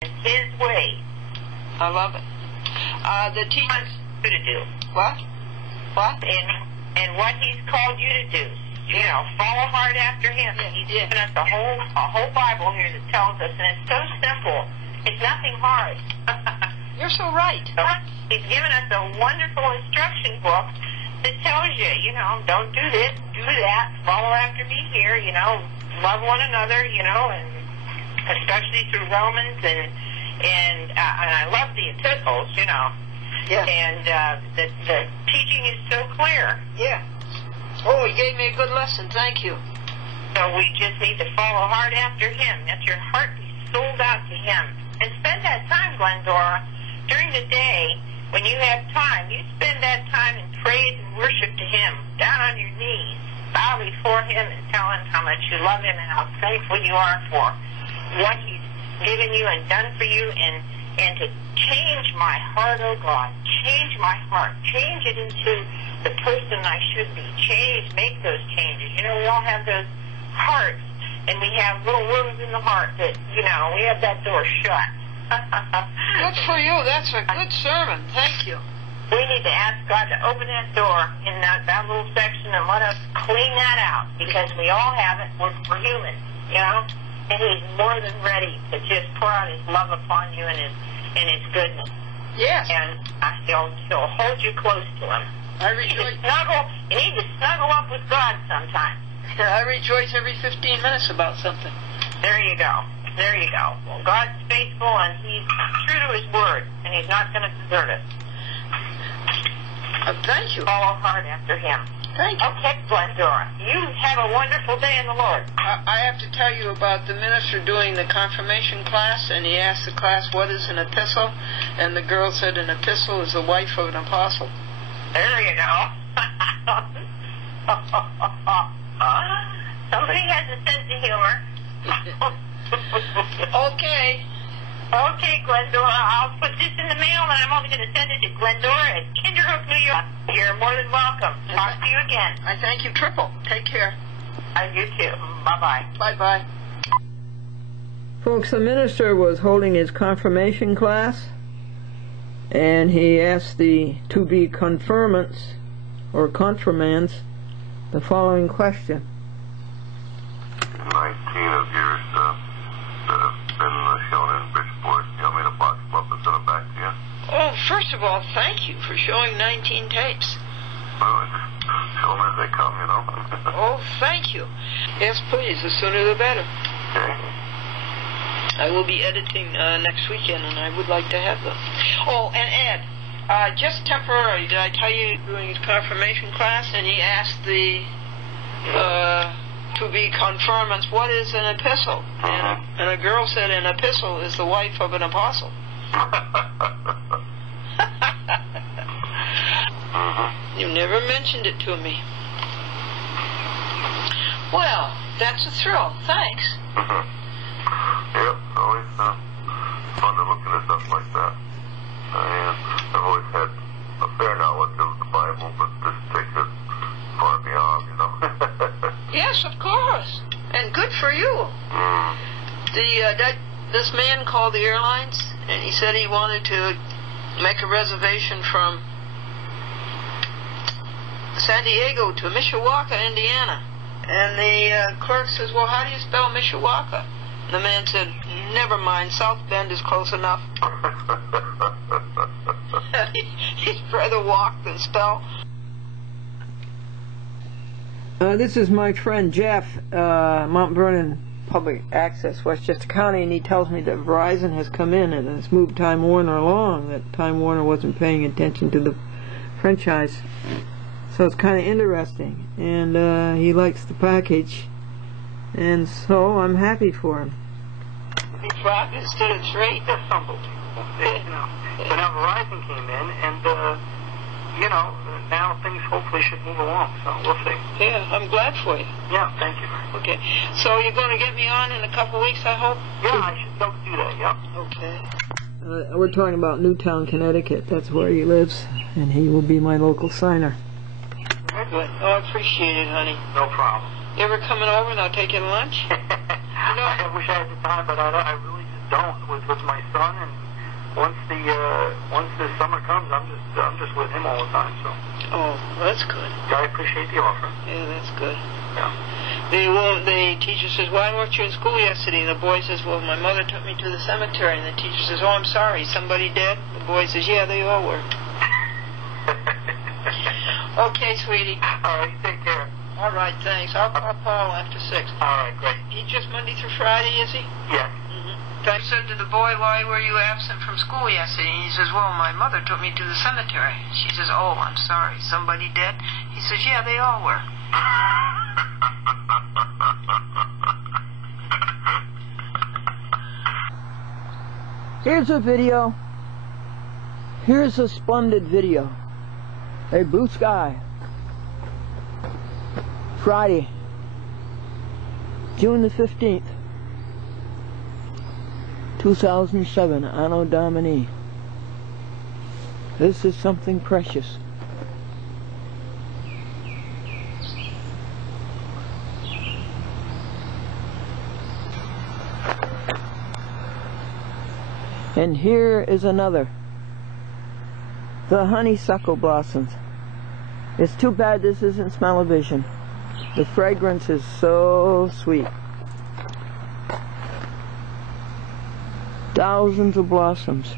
His way. I love it. The teacher wants you to do. What? And what he's called you to do. You know, follow hard after him. Yeah, he's given us a whole Bible here that tells us, and it's so simple. It's nothing hard. You're so right. So he's given us a wonderful instruction book that tells you, you know, don't do this, do that, follow after me here, you know, love one another, you know, and especially through Romans, and I love the epistles, you know. Yeah. And the teaching is so clear. Yeah. Oh, he gave me a good lesson. Thank you. So we just need to follow hard after him. Let your heart be sold out to him. And spend that time, Glendora, during the day when you have time. You spend that time in praise and worship to him, down on your knees. Bow before him and tell him how much you love him and how thankful you are for what he's given you and done for you, and to change my heart, oh God. Change my heart. Change it into the person I should be. Make those changes. You know, we all have those hearts, and we have little rooms in the heart that, you know, we have that door shut. Good for you. That's a good sermon. Thank you. We need to ask God to open that door in that little section and let us clean that out, because we all have it. We're human, you know, and he's more than ready to just pour out his love upon you and his goodness. Yes. And he'll hold you close to him. I rejoice. You need to snuggle up with God sometimes. I rejoice every 15 minutes about something. There you go. There you go. Well, God's faithful, and he's true to his word, and he's not going to desert us. Thank you. Follow hard after him. Thank you. Okay, Glendora. You have a wonderful day in the Lord. I have to tell you about the minister doing the confirmation class, and he asked the class, what is an epistle? And the girl said, an epistle is the wife of an apostle. There you go. Somebody has a sense of humor. Okay. Okay, Glendora. I'll put this in the mail, and I'm only going to send it to Glendora at Kinderhook, New York. You're more than welcome. Talk to you again. I thank you triple. Take care. You too. Bye-bye. Bye-bye. Folks, the minister was holding his confirmation class, and he asked the to-be confirmants, or confirmands, the following question. 19 of yours that have been shown in Bridgeport. You want me to box them up and send them back to you? Oh, first of all, thank you for showing 19 tapes. Well, just show them as they come, you know. Oh, thank you. Yes, please, the sooner the better. Okay. I will be editing next weekend, and I would like to have them. Oh, and Ed, just temporarily, did I tell you during his confirmation class, and he asked the to-be confirmants, what is an epistle? And a girl said an epistle is the wife of an apostle. You never mentioned it to me. Well, that's a thrill. Thanks. Yep, it's always fun to look into stuff like that. And I've always had a fair knowledge of the Bible, but this takes it far beyond, you know. Yes, of course. And good for you. This man called the airlines, and he said he wanted to make a reservation from San Diego to Mishawaka, Indiana. And the clerk says, well, how do you spell Mishawaka? And the man said, never mind, South Bend is close enough. He'd rather walk than spell. This is my friend Jeff, Mount Vernon Public Access, Westchester County, and he tells me that Verizon has come in and has moved Time Warner along, that Time Warner wasn't paying attention to the franchise. So it's kind of interesting, and he likes the package, and so I'm happy for him. 5 instead of 3? That's unbelievable. You know. So now Verizon came in, and you know, now things hopefully should move along. So we'll see. Yeah, I'm glad for you. Yeah, thank you. Okay, so you're going to get me on in a couple of weeks, I hope? Yeah, I should be able to do that. Yeah. Okay. We're talking about Newtown, Connecticut. That's where he lives, and he will be my local signer. Very Good. Oh, I appreciate it, honey. No problem. You ever coming over and I'll take you to lunch? I wish I had the time, but I really just don't with my son. says, why weren't you in school yesterday? And the boy says, well, my mother took me to the cemetery. And the teacher says, oh, I'm sorry, somebody dead? The boy says, yeah, they all were. Okay, sweetie. All right, take care. All right, thanks. I'll call Paul after 6. All right, great. He just Monday through Friday, is he? Yes. I said to the boy, why were you absent from school yesterday? And he says, well, my mother took me to the cemetery. She says, oh, I'm sorry, somebody dead? He says, yeah, they all were. Here's a video. Here's a splendid video. A blue sky. Friday, June the 15th. 2007, Anno Domini. This is something precious. And here is another. The honeysuckle blossoms. It's too bad this isn't smell-o-vision. The fragrance is so sweet. Thousands of blossoms.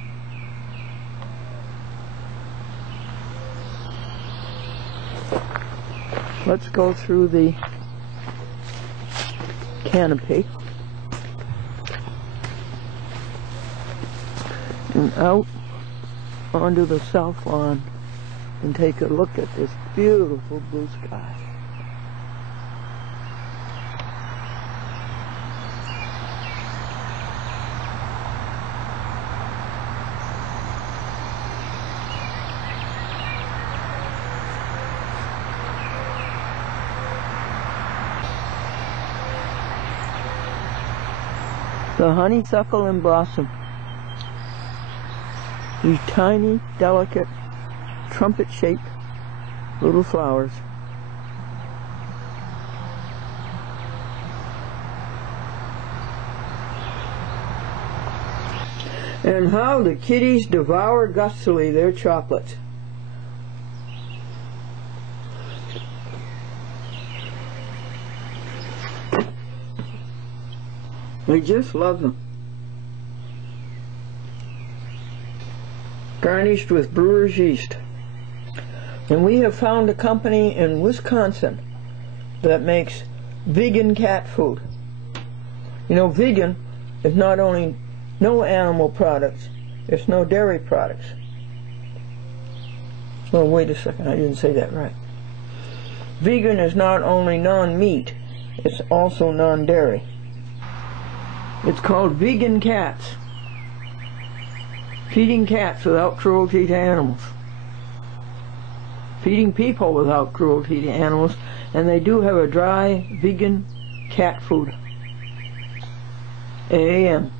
Let's go through the canopy and out onto the south lawn and take a look at this beautiful blue sky. The honeysuckle and blossom. These tiny, delicate, trumpet-shaped little flowers. And how the kitties devour gustily their chocolates. We just love them. Garnished with brewer's yeast. And we have found a company in Wisconsin that makes vegan cat food. You know, vegan is not only no animal products, it's no dairy products. Well, wait a second, I didn't say that right. Vegan is not only non-meat, it's also non-dairy. It's called Vegan Cats. Feeding cats without cruelty to animals. Feeding people without cruelty to animals. And they do have a dry vegan cat food. A.M.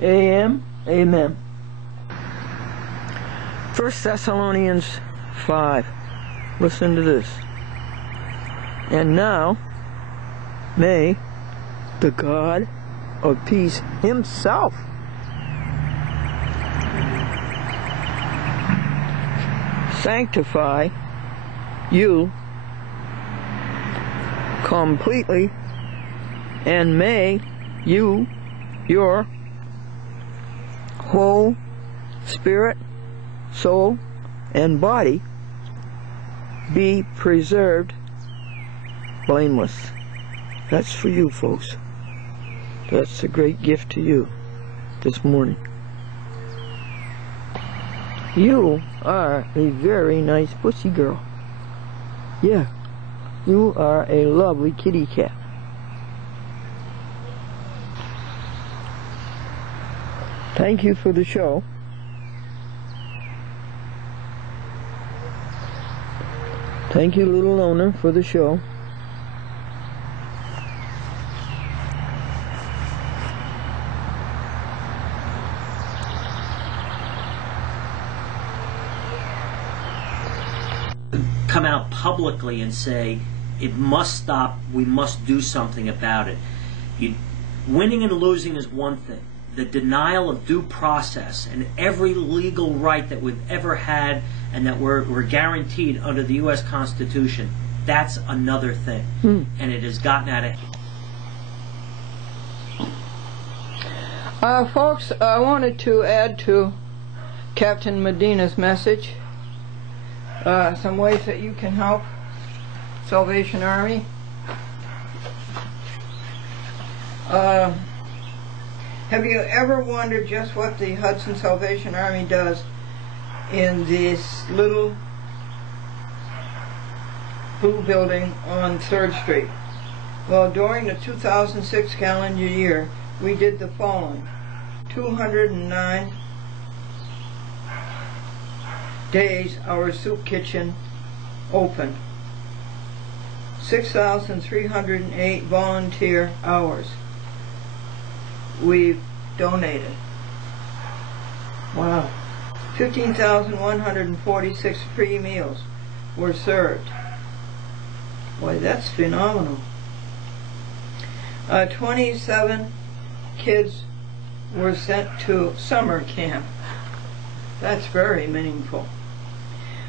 A.M. Amen. 1 Thessalonians 5. Listen to this. And now, may the God of peace himself sanctify you completely, and may you, your whole spirit, soul, and body be preserved blameless. That's for you, folks. That's a great gift to you this morning. You are a very nice pussy girl. Yeah, you are a lovely kitty cat. Thank you for the show. Thank you, little owner, for the show. Come out publicly and say it must stop, we must do something about it. Winning and losing is one thing. The denial of due process and every legal right that we've ever had and that we're guaranteed under the U.S. Constitution, that's another thing. And it has gotten out of hand. Folks, I wanted to add to Captain Medina's message some ways that you can help Salvation Army. Have you ever wondered just what the Hudson Salvation Army does in this little blue building on 3rd Street? Well, during the 2006 calendar year, we did the following. 209 days our soup kitchen opened. 6,308 volunteer hours we've donated. Wow. 15,146 free meals were served. Boy, that's phenomenal. 27 kids were sent to summer camp. That's very meaningful.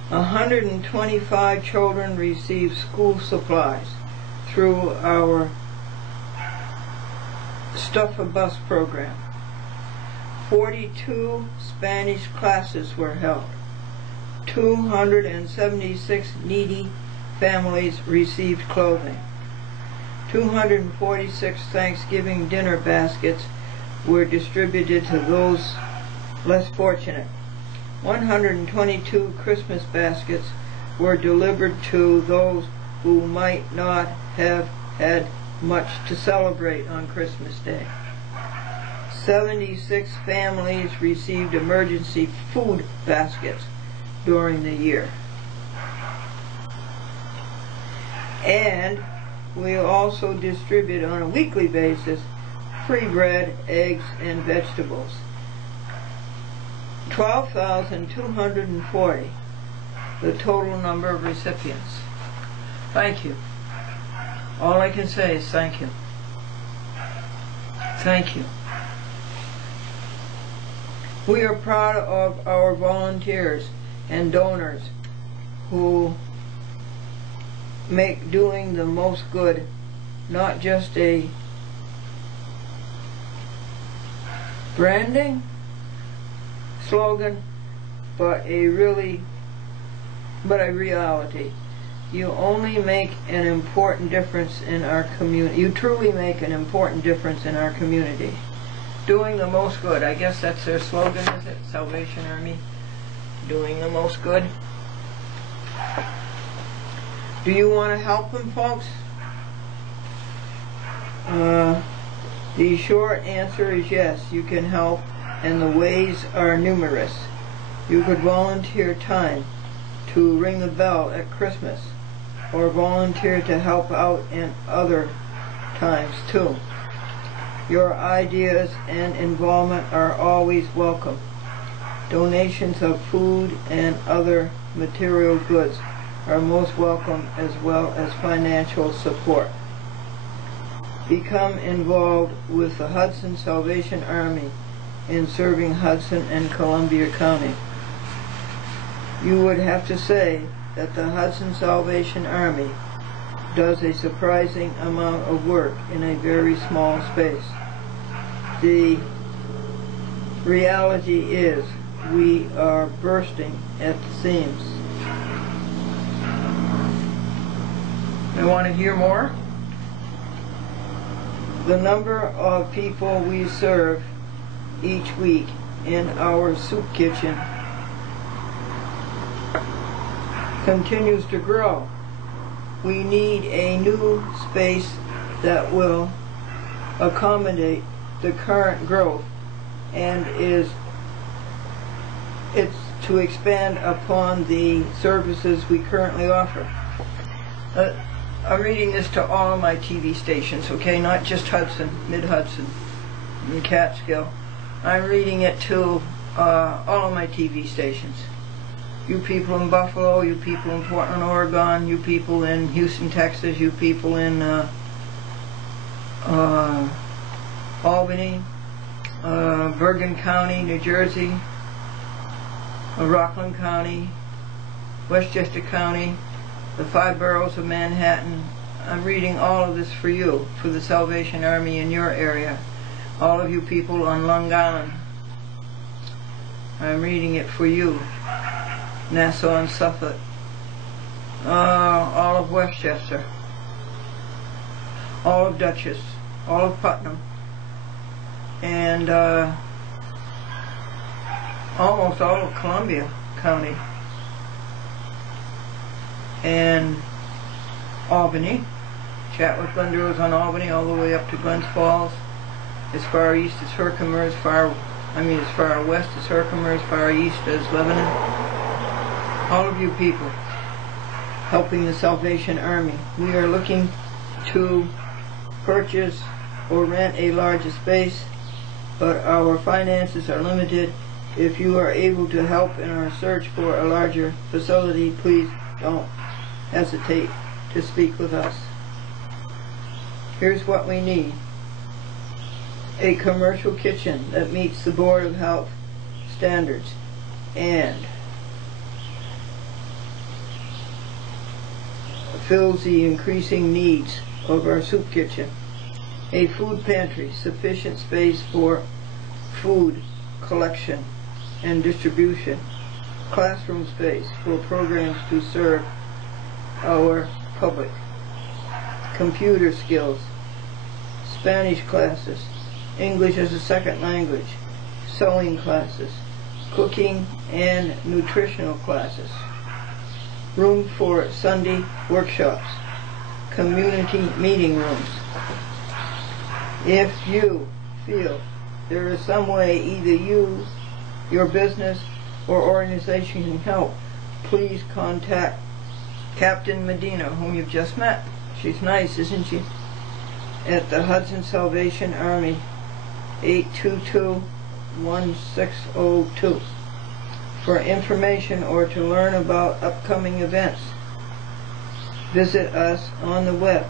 125 children received school supplies through our Stuff a Bus program. 42 Spanish classes were held. 276 needy families received clothing. 246 Thanksgiving dinner baskets were distributed to those less fortunate. 122 Christmas baskets were delivered to those who might not have had much to celebrate on Christmas Day. 76 families received emergency food baskets during the year. And we also distribute on a weekly basis free bread, eggs, and vegetables. 12,240, the total number of recipients. Thank you. All I can say is thank you. Thank you. We are proud of our volunteers and donors who make doing the most good not just a branding slogan, but a reality. You only make an important difference in our community. You truly make an important difference in our community. Doing the most good. I guess that's their slogan, is it? Salvation Army. Doing the most good. Do you want to help them, folks? The short answer is yes, you can help, and the ways are numerous. You could volunteer time to ring the bell at Christmas, or volunteer to help out in other times too. Your ideas and involvement are always welcome. Donations of food and other material goods are most welcome, as well as financial support. Become involved with the Hudson Salvation Army in serving Hudson and Columbia County. You would have to say that the Hudson Salvation Army does a surprising amount of work in a very small space. The reality is we are bursting at the seams. I want to hear more. The number of people we serve each week in our soup kitchen continues to grow. We need a new space that will accommodate the current growth, and it's to expand upon the services we currently offer. I'm reading this to all of my TV stations, okay? Not just Hudson, Mid-Hudson, and Catskill. I'm reading it to all of my TV stations. You people in Buffalo, you people in Portland, Oregon, you people in Houston, Texas, you people in Albany, Bergen County, New Jersey, Rockland County, Westchester County, the 5 boroughs of Manhattan. I'm reading all of this for you, for the Salvation Army in your area. all of you people on Long Island. I'm reading it for you. Nassau and Suffolk, all of Westchester, all of Dutchess, all of Putnam, and almost all of Columbia County, and Albany. Chatwood, Glendora is on Albany, all the way up to Glens Falls, as far east as Herkimer, as far west as Herkimer, as far east as Lebanon. All of you people helping the Salvation Army. We are looking to purchase or rent a larger space, but our finances are limited. If you are able to help in our search for a larger facility, please don't hesitate to speak with us. Here's what we need: a commercial kitchen that meets the Board of Health standards and fills the increasing needs of our soup kitchen. A food pantry, sufficient space for food collection and distribution. Classroom space for programs to serve our public. Computer skills, Spanish classes, English as a second language, sewing classes, cooking and nutritional classes. Room for Sunday workshops, community meeting rooms. If you feel there is some way either you, your business, or organization can help, please contact Captain Medina, whom you've just met. She's nice, isn't she? At the Hudson Salvation Army, 822-1602. For information or to learn about upcoming events, visit us on the web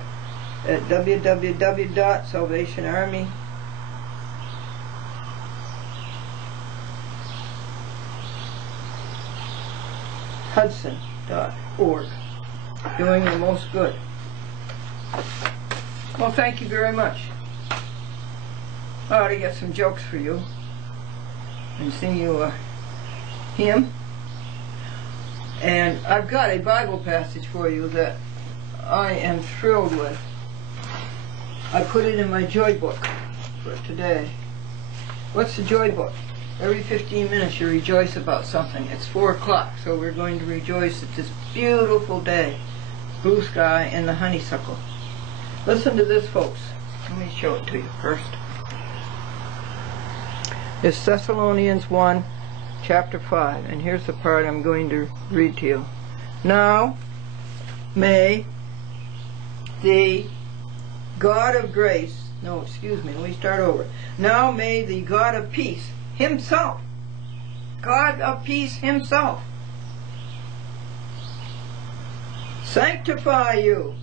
at www.salvationarmy.hudson.org. Doing the most good. Well, thank you very much. I ought to get some jokes for you and sing you a hymn. And I've got a Bible passage for you that I am thrilled with. I put it in my joy book for today. What's the joy book? Every 15 minutes you rejoice about something. It's 4 o'clock, so we're going to rejoice at this beautiful day. Blue sky and the honeysuckle. Listen to this, folks. Let me show it to you first. It's Thessalonians 1, chapter 5, and here's the part I'm going to read to you. Now may the God of grace, let me start over. Now may the God of peace himself, God of peace himself, sanctify you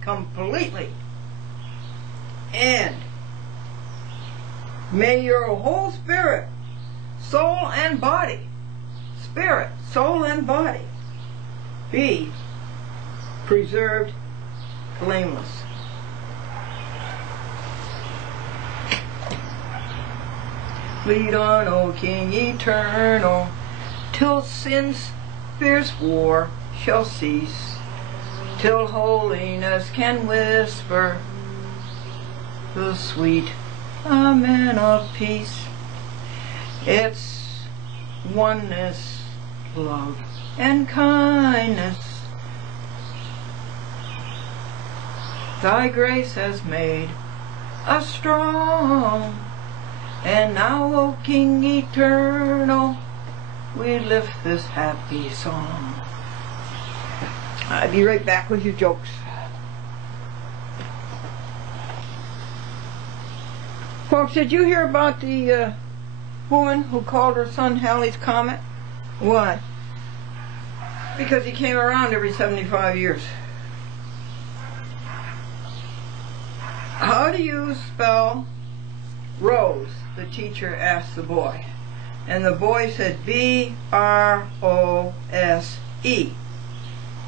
completely, and may your whole spirit, soul and body, be preserved blameless. Lead on, O King eternal, till sin's fierce war shall cease, till holiness can whisper the sweet Amen of peace. It's oneness, love, and kindness Thy grace has made us strong. And now, O King eternal, we lift this happy song. I'll be right back with your jokes. Folks, did you hear about the woman who called her son Halley's Comet? Why? Because he came around every 75 years. How do you spell rose? The teacher asked the boy. And the boy said B-R-O-S-E.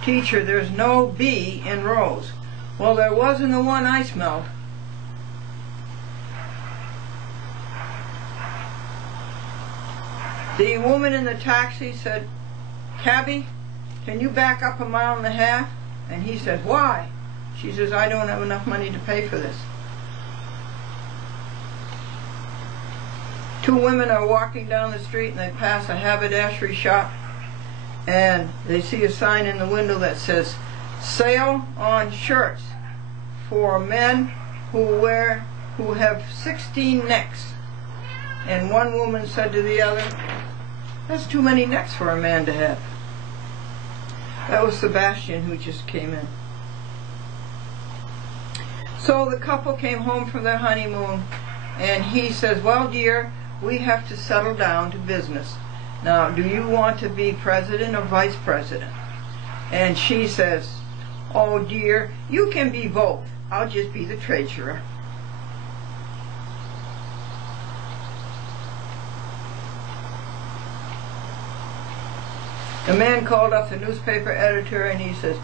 Teacher, there's no B in rose. Well, there was in the one I smelled. The woman in the taxi said, "Cabby, can you back up 1.5 miles?" And he said, "Why?" She says, "I don't have enough money to pay for this." Two women are walking down the street and they pass a haberdashery shop and they see a sign in the window that says, "Sale on shirts for men who have 16 necks." And one woman said to the other, "That's too many necks for a man to have." That was Sebastian, who just came in. So the couple came home from their honeymoon, and he says, "Well, dear, we have to settle down to business. Now, do you want to be president or vice president?" And she says, "Oh, dear, you can be both. I'll just be the treasurer." The man called up the newspaper editor and he says,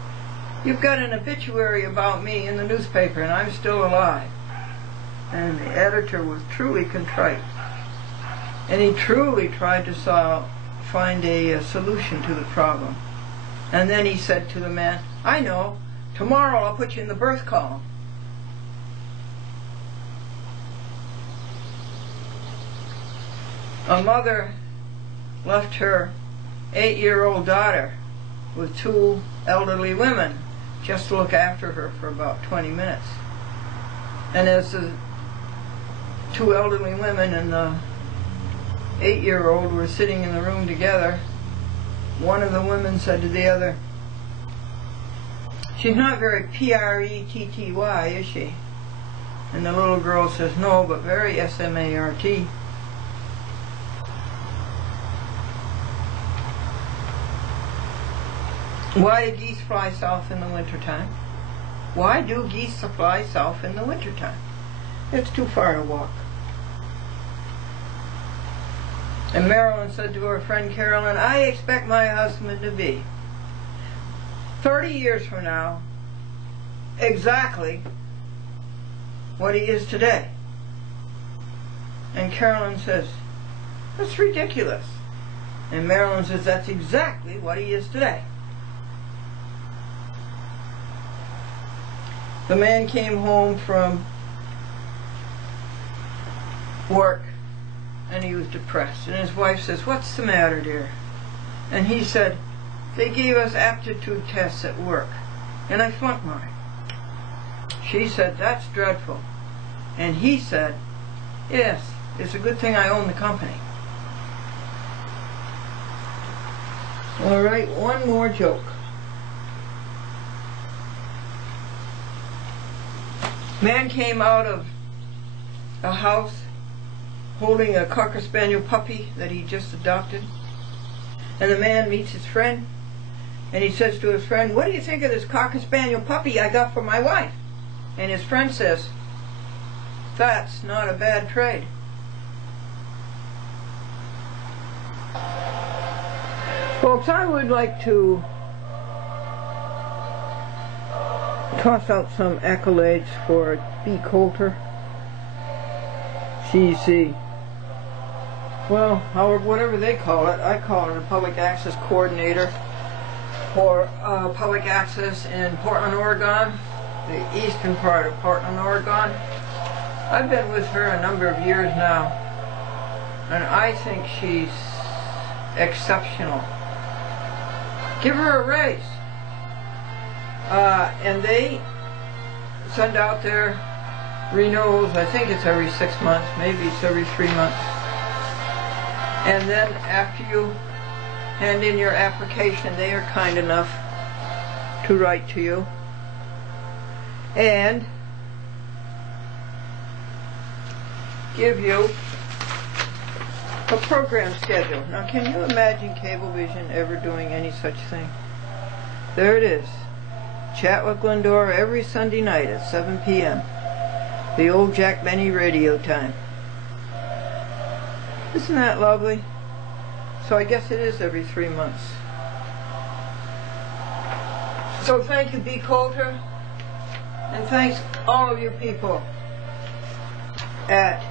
"You've got an obituary about me in the newspaper and I'm still alive." And the editor was truly contrite. And he truly tried to find a solution to the problem. And then he said to the man, "I know, tomorrow I'll put you in the birth column." A mother left her 8-year-old daughter with 2 elderly women just to look after her for about 20 minutes. And as the 2 elderly women and the 8-year-old were sitting in the room together, one of the women said to the other, "She's not very P-R-E-T-T-Y, is she?" And the little girl says, "No, but very S-M-A-R-T." Why do geese fly south in the wintertime? Why do geese fly south in the wintertime? It's too far to walk. And Marilyn said to her friend Carolyn, "I expect my husband to be 30 years from now exactly what he is today." And Carolyn says, "That's ridiculous." And Marilyn says, "That's exactly what he is today." The man came home from work and he was depressed. And his wife says, "What's the matter, dear?" And he said, "They gave us aptitude tests at work and I flunked mine." She said, "That's dreadful." And he said, "Yes, it's a good thing I own the company." All right, one more joke. Man came out of a house holding a Cocker Spaniel puppy that he just adopted. And the man meets his friend and he says to his friend, "What do you think of this Cocker Spaniel puppy I got for my wife?" And his friend says, "That's not a bad trade." Folks, I would like to toss out some accolades for B. Coulter, CEC. Well, however, whatever they call it, I call it a public access coordinator for public access in Portland, Oregon, the eastern part of Portland, Oregon. I've been with her a number of years now, and I think she's exceptional. Give her a raise. And they send out their renewals, I think it's every 6 months, maybe it's every 3 months. And then after you hand in your application, they are kind enough to write to you and give you a program schedule. Now, can you imagine Cablevision ever doing any such thing? There it is. Chat with Glendora every Sunday night at 7 p.m. The old Jack Benny radio time. Isn't that lovely? So I guess it is every 3 months. So thank you, B. Coulter, and thanks all of you people at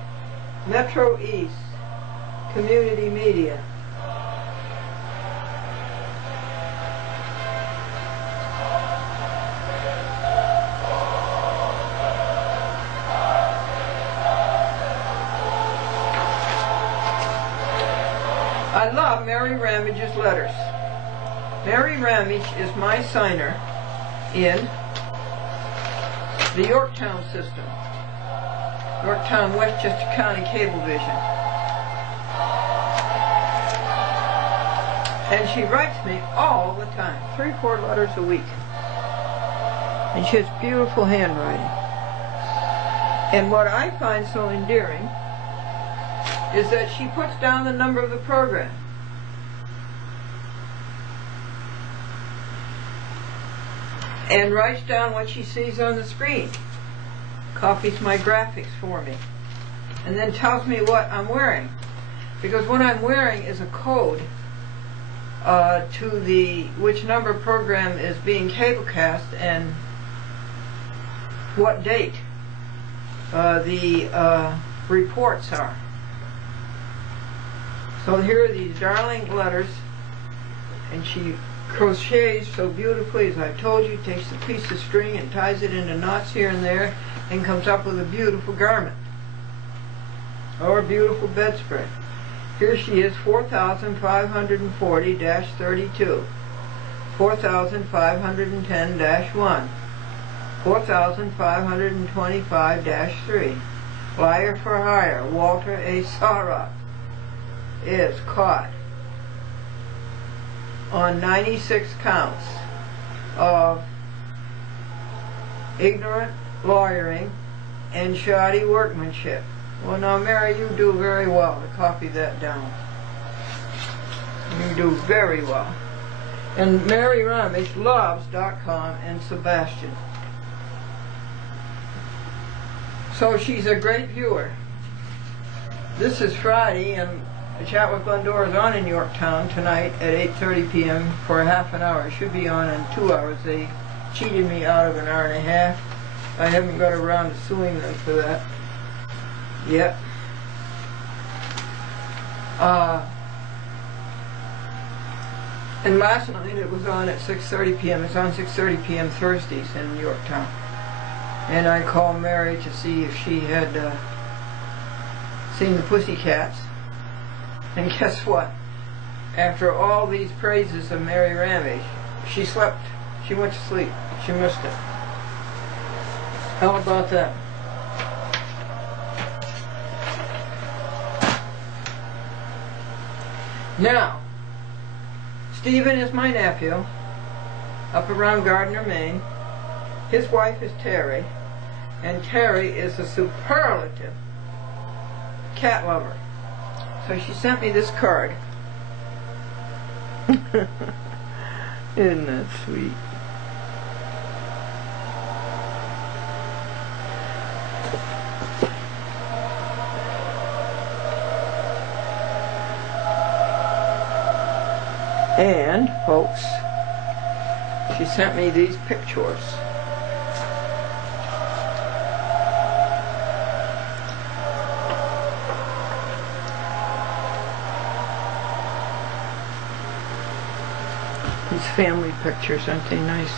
Metro East Community Media I love Mary Ramage's letters. Mary Ramage is my signer in the Yorktown system. Yorktown, Westchester County Cablevision. And she writes me all the time, 3-4 letters a week. And she has beautiful handwriting. And what I find so endearing is that she puts down the number of the program. And writes down what she sees on the screen. Copies my graphics for me. And then tells me what I'm wearing. Because what I'm wearing is a code to the which number program is being cablecast and what date the reports are. So here are these darling letters, and she crochets so beautifully, as I told you, takes a piece of string and ties it into knots here and there and comes up with a beautiful garment or a beautiful bedspread. Here she is, 4540-32, 4510-1, 4525-3. Liar for hire, Walter A. Sarra is caught on 96 counts of ignorant lawyering and shoddy workmanship. Well, now, Mary, you do very well to copy that down. You do very well. And Mary Ramage loves .com and Sebastian. So she's a great viewer. This is Friday, and the Chat with Glendora is on in Yorktown tonight at 8:30 p.m. for a half an hour. It should be on in 2 hours. They cheated me out of an hour and a half. I haven't got around to suing them for that yet. And last night it was on at 6:30 p.m. It's on 6:30 p.m. Thursdays in Yorktown. And I called Mary to see if she had seen the Pussycats. And guess what? After all these praises of Mary Ramage, she slept. She went to sleep. She missed it. How about that? Now, Stephen is my nephew, up around Gardner, Maine. His wife is Terry, and Terry is a superlative cat lover. So she sent me this card. Isn't that sweet? And, folks, she sent me these pictures. These family pictures, aren't they nice?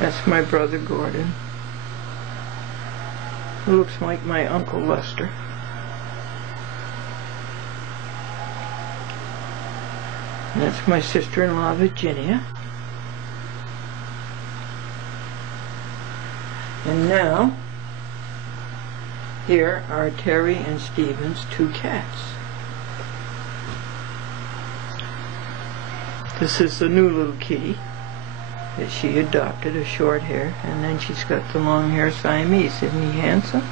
That's my brother Gordon. Who looks like my Uncle Lester. And that's my sister-in-law Virginia. And now, here are Terry and Stephen's 2 cats. This is the new little kitty that she adopted, a short hair, and then she's got the long hair Siamese. Isn't he handsome?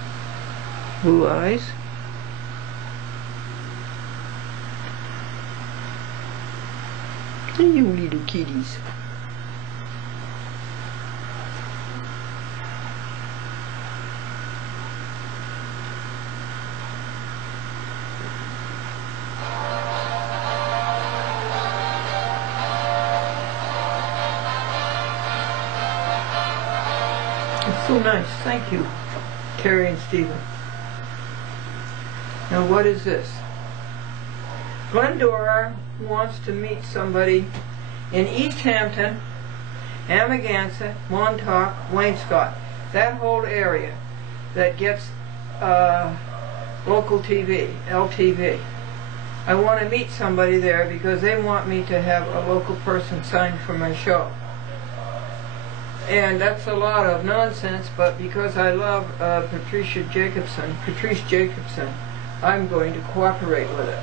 Blue eyes. You little kitties. It's so nice. Thank you, Terry and Stephen. Now what is this? Glendora wants to meet somebody in East Hampton, Amagansett, Montauk, Wainscott, that whole area that gets local TV, LTV. I want to meet somebody there because they want me to have a local person sign for my show. And that's a lot of nonsense, but because I love Patrice Jacobson, I'm going to cooperate with it.